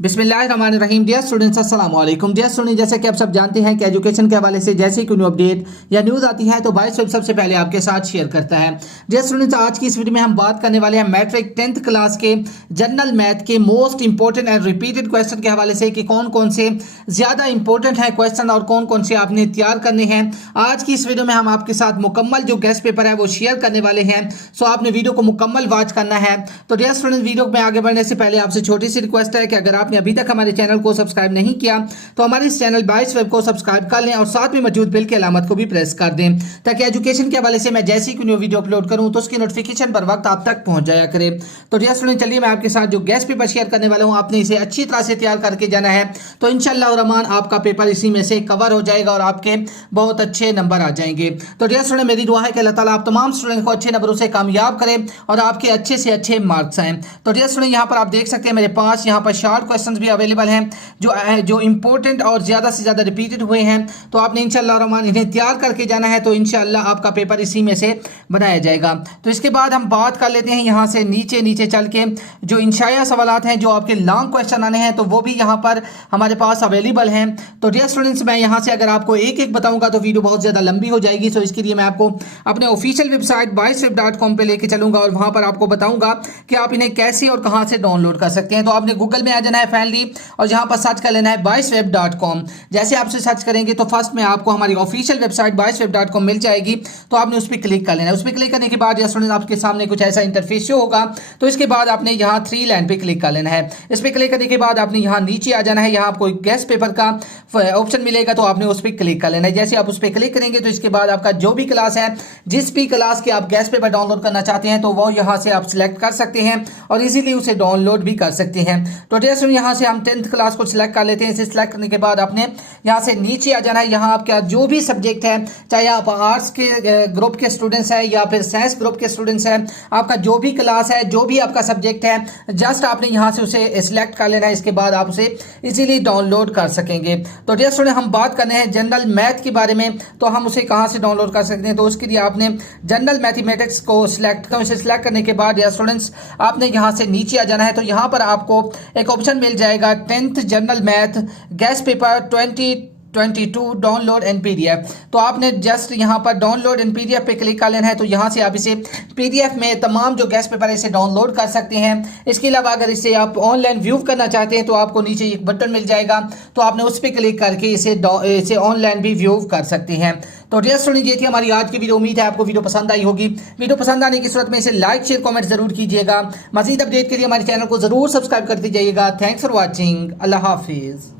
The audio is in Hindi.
बिस्मिल्लाहिर्रहमानिर्रहीम। डियर स्टूडेंट्स, अस्सलाम वालेकुम। डियर स्टूडेंट, जैसे कि आप सब जानते हैं कि एजुकेशन के हवाले से जैसे कोई अपडेट या न्यूज़ आती है तो बाइस वेब सबसे पहले आपके साथ शेयर करता है। डियर स्टूडेंट्स, आज की इस वीडियो में हम बात करने वाले हैं मैट्रिक 10th क्लास के जनरल मैथ के most important and repeated question के हवाले से कि कौन कौन से ज़्यादा इंपॉर्टेंट है क्वेश्चन और कौन कौन से आपने तैयार करने हैं। आज की इस वीडियो में हम आपके साथ मुकम्मल जो गेस्ट पेपर है वो शेयर करने वाले हैं। सो आपने वीडियो को मुकम्मल वॉच करना है। तो डियर स्टूडेंट, वीडियो में आगे बढ़ने से पहले आपसे छोटी सी रिक्वेस्ट है कि अगर आपने अभी तक हमारे चैनल को सब्सक्राइब नहीं किया तो हमारे इस चैनल बाइस वेब को सब्सक्राइब कर लें और साथ में मौजूद बेल की अलामत को भी प्रेस कर दें ताकि एजुकेशन के हवाले से मैं जैसी कोई न्यू वीडियो अपलोड करूं तो उसकी नोटिफिकेशन पर वक्त आप तक पहुंच जाया करे। तो डियर स्टूडेंट, चलिए मैं आपके साथ जो गेस्ट पेपर शेयर करने वाला हूं आपने इसे अच्छी तरह से तैयार करके जाना है तो इंशाअल्लाह रहमान आपका पेपर इसी में से कवर हो जाएगा और आपके बहुत अच्छे नंबर आ जाएंगे। तो डियर स्टूडेंट, मेरी दुआ है कि अल्लाह ताला आप तमाम स्टूडेंट को अच्छे नंबरों से कामयाब करें और आपके अच्छे से अच्छे मार्क्स आए। तो डियर स्टूडेंट, यहाँ पर आप देख सकते हैं मेरे पास यहाँ पर शॉर्ट क्वेश्चंस भी अवेलेबल हैं जो इंपॉर्टेंट और ज़्यादा से ज़्यादा रिपीटेड हुए हैं। तो आपने इंशाअल्लाह रहमान इन्हें तैयार करके जाना है तो इंशाअल्लाह आपका पेपर इसी में से बनाया जाएगा। तो इसके बाद हम बात कर लेते हैं यहाँ से नीचे नीचे चल के जो इंशाया सवालात हैं जो आपके लॉन्ग क्वेश्चन आने हैं तो वो भी यहाँ पर हमारे पास अवेलेबल हैं। तो डियर स्टूडेंट्स, मैं यहाँ से अगर आपको एक एक बताऊँगा तो वीडियो बहुत ज़्यादा लंबी हो जाएगी। तो इसके लिए मैं आपको अपने ऑफिशियल वेबसाइट baisweb.com पे लेके चलूँगा और वहाँ पर आपको बताऊँगा कि आप इन्हें कैसे और कहाँ से डाउनलोड कर सकते हैं। तो आपने गूगल में आ जाना है फाइनली और यहाँ पर सर्च कर लेना है baisweb.com। जैसे आपसे सर्च करेंगे तो फर्स्ट में आपको हमारी ऑफिशियल वेबसाइट baisweb.com मिल जाएगी। तो आपने उस पर क्लिक कर लेना है। उस पर क्लिक करने के बाद स्टूडेंट आपके सामने कुछ ऐसा इंटरफेस शो होगा। तो इसके बाद आपने यहाँ 3 लाइन पे क्लिक कर लेना है। इस पर क्लिक करने के बाद आपने यहाँ नीचे आ जाना है। यहाँ आपको गेस्ट पेपर का ऑप्शन मिलेगा तो आपने उस पर क्लिक कर लेना है। जैसे आप उस पर क्लिक करेंगे तो इसके बाद आपका जो भी क्लास है जिस भी क्लास के आप गेस्ट पेपर डाउनलोड करना चाहते हैं तो वो यहाँ से आप सिलेक्ट कर सकते हैं और इजीली उसे डाउनलोड भी कर सकते हैं। तो जैसे यहाँ से हम 10th क्लास को सिलेक्ट कर लेते हैं। इसे सिलेक्ट करने के बाद आपने यहाँ से नीचे आ जाना है। यहाँ आपका जो भी सब्जेक्ट है, चाहे आप आर्ट्स के ग्रुप के स्टूडेंट्स हैं या फिर साइंस ग्रुप के स्टूडेंट्स हैं, आपका जो भी क्लास है, जो भी आपका सब्जेक्ट है, जस्ट आपने यहाँ से उसे सिलेक्ट कर लेना है। इसके बाद आप उसे इजीली डाउनलोड कर सकेंगे। तो डियर स्टूडेंट, हम बात करने हैं जनरल मैथ के बारे में। तो हम उसे कहाँ से डाउनलोड कर सकते हैं? तो उसके लिए आपने जनरल मैथमेटिक्स को सिलेक्ट कर उसे सिलेक्ट करने के बाद डियर स्टूडेंट्स आपने यहाँ से नीचे आ जाना है। तो यहाँ पर आपको एक ऑप्शन मिल जाएगा 10th general math guest paper 2022 download and PDF. तो आपने जस्ट यहाँ पर डाउनलोड एंड पीडीएफ पे क्लिक कर लेना है। तो यहाँ से आप इसे पीडीएफ में तमाम जो गेस्ट पेपर है इसे डाउनलोड कर सकते हैं। इसके अलावा अगर इसे आप ऑनलाइन व्यू करना चाहते हैं तो आपको नीचे एक बटन मिल जाएगा तो आपने उस पर क्लिक करके इसे ऑनलाइन भी व्यू कर सकते हैं। तो डियर स्टूडेंट, ये थी हमारी आज की वीडियो। उम्मीद है आपको वीडियो पसंद आई होगी। वीडियो पसंद आने की सूरत में इसे लाइक शेयर कमेंट जरूर कीजिएगा। मजीद अपडेट के लिए हमारे चैनल को जरूर सब्सक्राइब करते जाइएगा। Thanks for watching. अल्लाह हाफिज़।